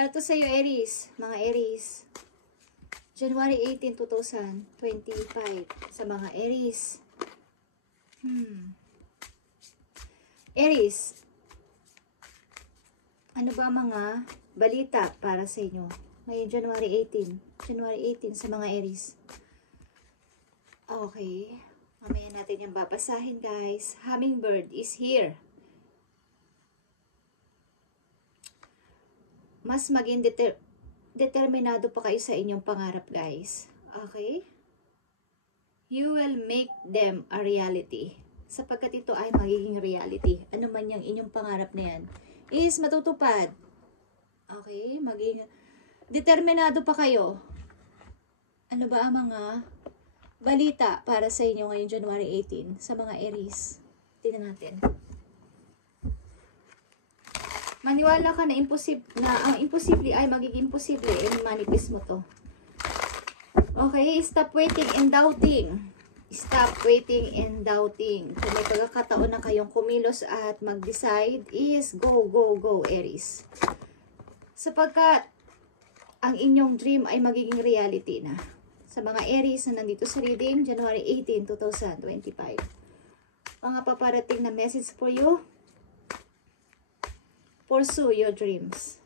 Para to sa iyo, Aries. Mga Aries. January 18, 2025. Sa mga Aries. Aries. Ano ba mga balita para sa inyo? Ngayon, January 18. January 18 sa mga Aries. Okay. Mamaya natin yung babasahin, guys. Hummingbird is here. Mas maging determinado pa kayo sa inyong pangarap, guys. Okay? You will make them a reality. Sapagkat ito ay magiging reality. Ano man yung inyong pangarap na yan, is matutupad. Okay? Maging determinado pa kayo. Ano ba ang mga balita para sa inyo ngayong January 18 sa mga Aries? Tingnan natin. Maniwala ka na ang imposible ay magiging posible. I-manifest mo to. Okay? Stop waiting and doubting. Stop waiting and doubting. Kung may pagkakataon na kayong kumilos at mag-decide is go, go, go, Aries. Sapagkat ang inyong dream ay magiging reality na. Sa mga Aries na nandito sa reading, January 18, 2025. Mga paparating na message for you. Pursue your dreams.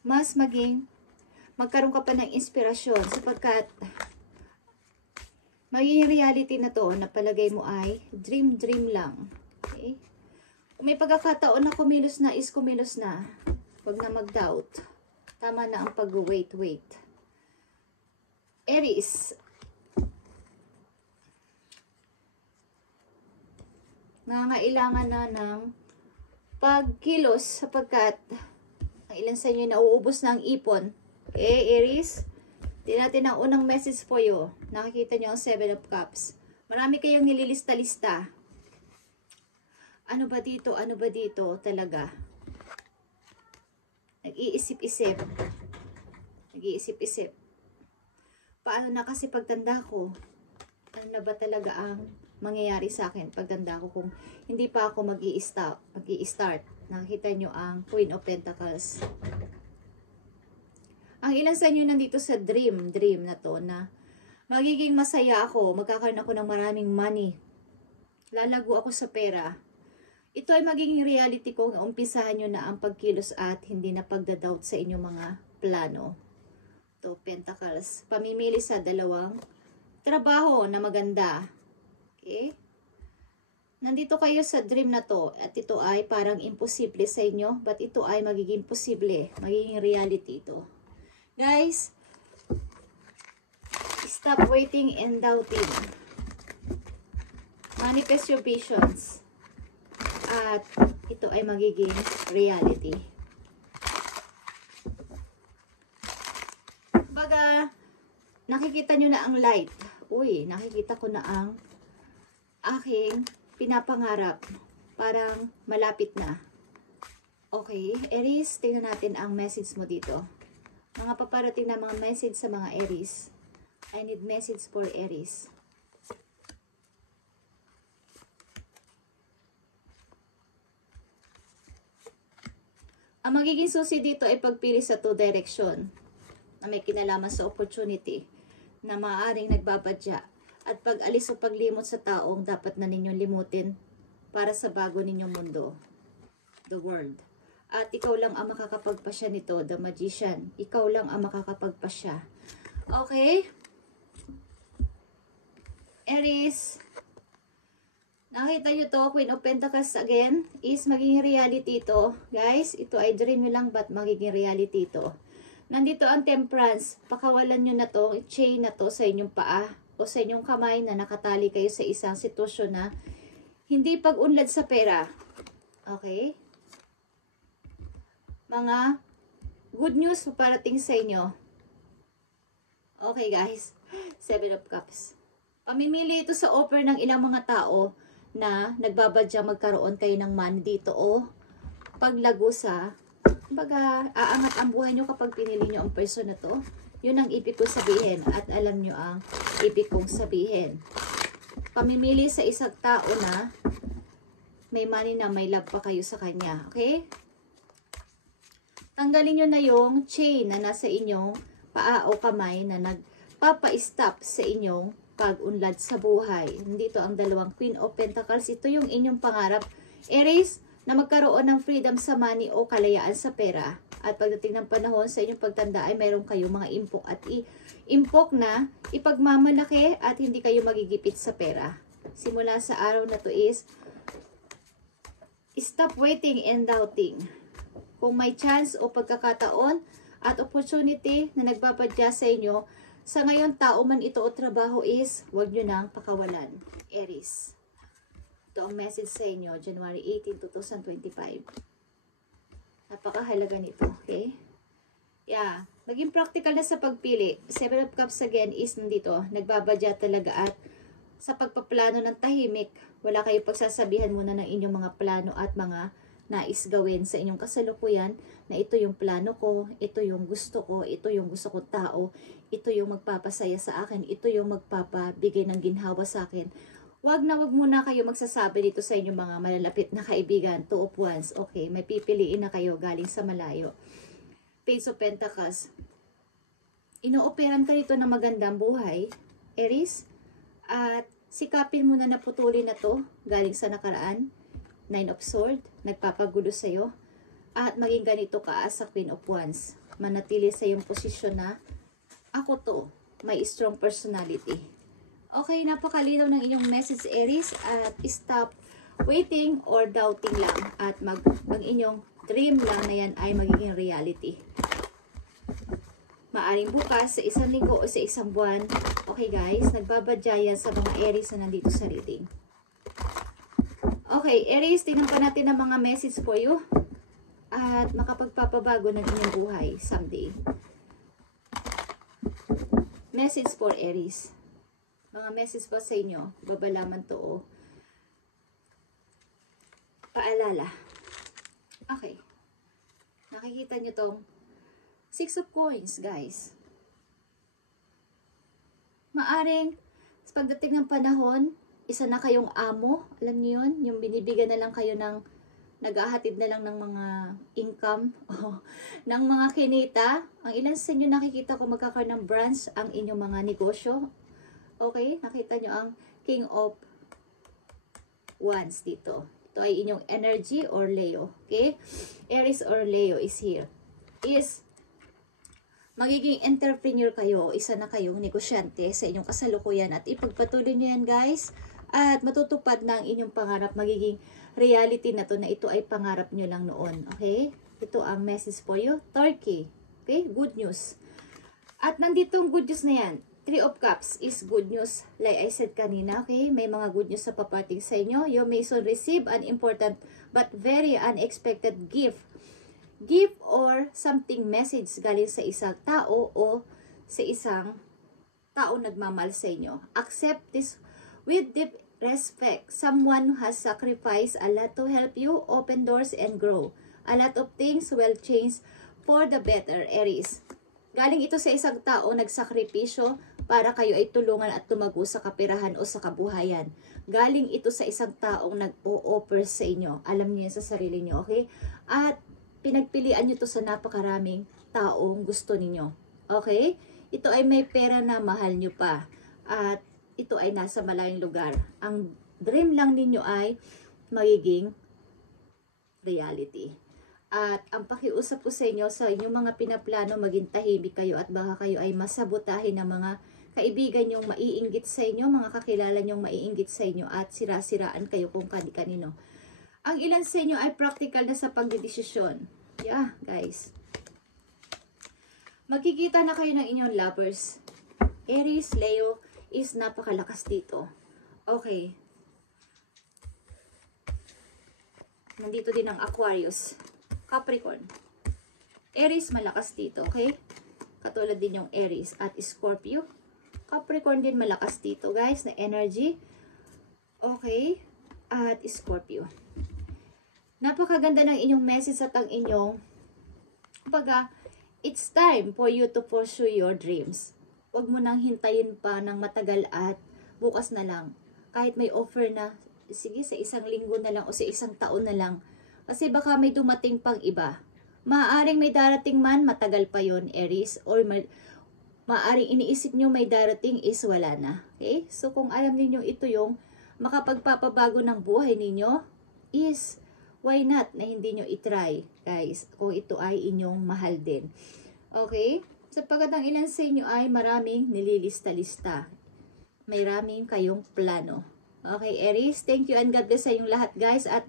Mas magkaroon ka pa ng inspirasyon sapagkat magiging reality na to na palagay mo ay dream lang. Okay? Kung may pagkakataon na kumilos na is kumilos na. Huwag na mag-doubt. Tama na ang pag-wait. Aries. Nangangailangan na ng pagkilos sapagkat ang ilan sa inyo nauubos na ang ipon. Okay, Aries? Tingnan natin ang unang message po you. Nakikita nyo ang 7 of Cups. Marami kayong nililista-lista. Ano ba dito? Ano ba dito talaga? Nag-iisip-isip. Nag-iisip-isip. Paano na kasi pagtanda ko? Ano na ba talaga ang mangyayari sa akin pagtanda ko kung hindi pa ako mag-i-start. Nakita nyo ang Queen of Pentacles. Ang ilan sa inyo nandito sa dream na to na magiging masaya ako, magkakaroon ako ng maraming money. Lalago ako sa pera. Ito ay magiging reality kung umpisahan nyo na ang pagkilos at hindi na pagdadoubt sa inyong mga plano. To Pentacles. Pamimili sa dalawang trabaho na maganda. Okay? Nandito kayo sa dream na to at ito ay parang imposible sa inyo but ito ay magiging posible, magiging reality ito. Guys, stop waiting and doubting. Manifest your visions at ito ay magiging reality. Baga, nakikita nyo na ang light. Uy, nakikita ko na ang aking pinapangarap. Parang malapit na. Okay, Aries, tingnan natin ang message mo dito. Mga paparating na mga message sa mga Aries. I need message for Aries. Ang magiging susi dito ay pagpili sa 2 direction na may kinalaman sa opportunity na maaaring nagbabadya. At pag-alis o paglimot sa taong dapat na ninyong limutin para sa bago ninyong mundo. The world. At ikaw lang ang makakapagpasya nito, the magician. Ikaw lang ang makakapagpasya. Okay? Aries. Nakita nyo to, Queen of Pentacles again, is magiging reality ito. Guys, ito ay dream lang but magiging reality ito. Nandito ang Temperance. Pakawalan nyo na to, chain na to sa inyong paa o sa inyong kamay na nakatali kayo sa isang sitwasyon na hindi pag-unlad sa pera. Okay? Mga good news parating sa inyo. Okay guys, 7 of Cups. Pamimili ito sa offer ng ilang mga tao na nagbabadya magkaroon kayo ng money dito o paglago sa, baga, aangat ang buhay nyo kapag pinili nyo ang person na to. Yun ang ibig kong sabihin at alam nyo ang ibig kong sabihin. Pamimili sa isang tao na may money na may love pa kayo sa kanya. Okay? Tanggalin nyo na yung chain na nasa inyong paa o kamay na nagpapa-stop sa inyong pag-unlad sa buhay. Dito ang dalawang Queen of Pentacles. Ito yung inyong pangarap, Aries, na magkaroon ng freedom sa money o kalayaan sa pera. At pagdating ng panahon sa inyong pagtanda ay mayroon kayo mga impok at impok na ipagmamalaki at hindi kayo magigipit sa pera. Simula sa araw na to is stop waiting and doubting. Kung may chance o pagkakataon at opportunity na nagpapadya sa inyo, sa ngayon tao man ito o trabaho is, huwag nyo nang pakawalan. Aries. Ito ang message sa inyo, January 18, 2025. Napakahalaga nito, okay? Yeah. Maging practical na sa pagpili. Seven of Cups again is nandito. Nagbabadya talaga at sa pagpaplano ng tahimik, wala kayo pagsasabihan muna ng inyong mga plano at mga nais gawin sa inyong kasalukuyan na ito yung plano ko, ito yung gusto ko, ito yung gusto kong tao, ito yung magpapasaya sa akin, ito yung magpapabigay ng ginhawa sa akin. Wag muna kayo magsasabi dito sa inyong mga malalapit na kaibigan, two of wands, okay, may pipiliin na kayo galing sa malayo. Page of Pentacles. Inooperan ka rito ng magandang buhay, Aries, at sikapin mo na naputulin na to galing sa nakaraan. Nine of Swords, nagpapagulo sa'yo. At maging ganito ka sa Queen of Wands. Manatili sa iyong posisyon na, ako to, may strong personality. Okay, napakalinaw ng inyong message, Aries. At stop waiting or doubting lang. At mag inyong dream lang na yan ay magiging reality. Maaring bukas, sa isang linggo o sa isang buwan. Okay guys, nagbabadya yan sa mga Aries na nandito sa reading. Okay, Aries, tingnan pa natin ang mga message for you. At makapagpapabago ng inyong buhay someday. Message for Aries. Mga message po sa inyo. Babalaman to o paalala. Okay. Nakikita nyo tong Six of Coins, guys. Maaring sa pagdating ng panahon, isa na kayong amo, alam niyo yun, yung binibigyan na lang kayo ng, nag-ahatid na lang ng mga income, ng mga kinita. Ang ilan sa inyo nakikita ko magkakaroon ng branch ang inyong mga negosyo. Okay, nakita nyo ang King of Wands dito. Ito ay inyong energy or Leo. Okay, Aries or Leo is here. Is magiging entrepreneur kayo, isa na kayong negosyante sa inyong kasalukuyan at ipagpatuloy nyo yan guys. At matutupad na ang inyong pangarap, magiging reality na to na ito ay pangarap nyo lang noon. Okay? Ito ang message for you. Turkey. Okay? Good news. At nandito ang good news na yan. Three of Cups is good news. Like I said kanina, okay? May mga good news sa paparting sa inyo. You may soon receive an important but very unexpected gift. Gift or something message galing sa isang tao o sa isang tao nagmamahal sa inyo. Accept this with deep respect. Someone who has sacrificed a lot to help you open doors and grow. A lot of things will change for the better, Aries. Galing ito sa isang tao nagsakripisyo para kayo ay tulungan at tumago sa kaperahan o sa kabuhayan. Galing ito sa isang taong nag-o-offer sa inyo. Alam niyo yan sa sarili niyo, okay? At pinagpilian niyo to sa napakaraming taong gusto ninyo. Okay? Ito ay may pera na mahal niyo pa. At ito ay nasa malayong lugar. Ang dream lang ninyo ay magiging reality. At ang pakiusap ko sa inyo, sa inyong mga pinaplano, maging tahimik kayo at baka kayo ay masabotahin ng mga kaibigan nyong maiinggit sa inyo, mga kakilala nyong maiinggit sa inyo at sira-siraan kayo kung kani-kanino. Ang ilan sa inyo ay practical na sa pagdidesisyon. Yeah, guys. Magkikita na kayo ng inyong lovers. Aries, Leo, is napakalakas dito. Okay. Nandito din ang Aquarius. Capricorn. Aries, malakas dito, okay? Katulad din yung Aries at Scorpio. Capricorn din malakas dito, guys, na energy. Okay. At Scorpio. Napakaganda ng inyong message at ang inyong kumbaga, it's time for you to pursue your dreams. Huwag mo nang hintayin pa ng matagal at bukas na lang. Kahit may offer na, sige, sa isang linggo na lang o sa isang taon na lang. Kasi baka may dumating pang iba. Maaaring may darating man, matagal pa yon Aries, or maaaring iniisip nyo may darating is wala na. Okay? So kung alam niyo ito yung makapagpapabago ng buhay ninyo, is why not na hindi nyo itry, guys, kung ito ay inyong mahal din. Okay? Sapagkat ang ilan sa inyo ay maraming nililista-lista. May raming kayong plano. Okay, Aries, thank you and God bless sa inyong lahat, guys. At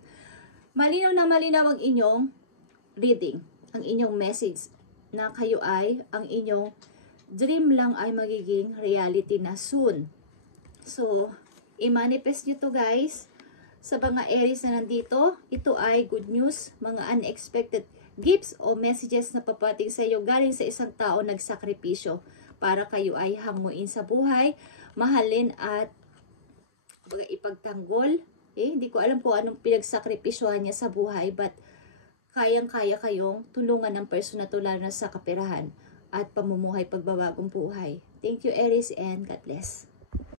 malinaw na malinaw ang inyong reading, ang inyong message, na kayo ay, ang inyong dream lang ay magiging reality na soon. So, i-manifest nyo to, guys. Sa mga Aries na nandito, ito ay good news, mga unexpected gifts o messages na papating sa iyo galing sa isang tao nagsakripisyo para kayo ay hanguin sa buhay, mahalin at ipagtanggol. Hindi ko alam kung anong pinagsakripisyohan niya sa buhay, but kayang-kaya kayong tulungan ng person na tulad na sa kaperahan at pamumuhay pagbabagong buhay. Thank you, Aries, and God bless.